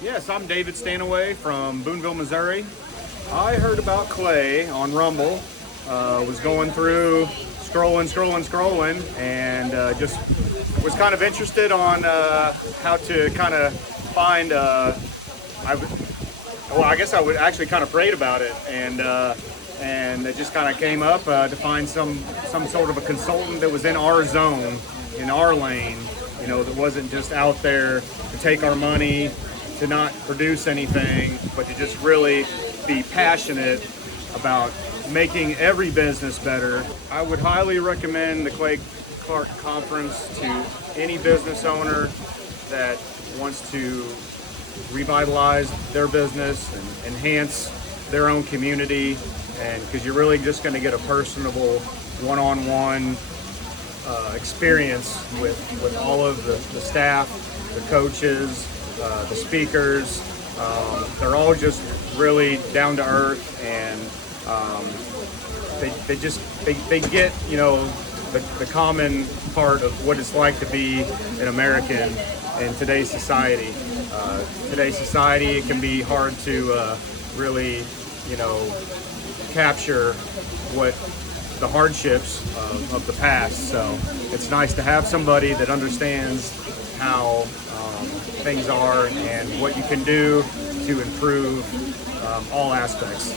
Yes, I'm David Stanaway from Boonville, Missouri. I heard about Clay on Rumble. Was going through, scrolling, and just was kind of interested on how to kind of find. I guess I would actually kind of prayed about it, and it just kind of came up to find some sort of a consultant that was in our zone, in our lane, that wasn't just out there to take our money, to not produce anything, but to just really be passionate about making every business better. I would highly recommend the Clay Clark Conference to any business owner that wants to revitalize their business and enhance their own community, and because you're really just going to get a personable one-on-one experience with all of the staff, the coaches, the speakers. They're all just really down to earth, and they get the common part of what it's like to be an American in today's society. It can be hard to really capture what the hardships of the past. So it's nice to have somebody that understands how things are and what you can do to improve all aspects.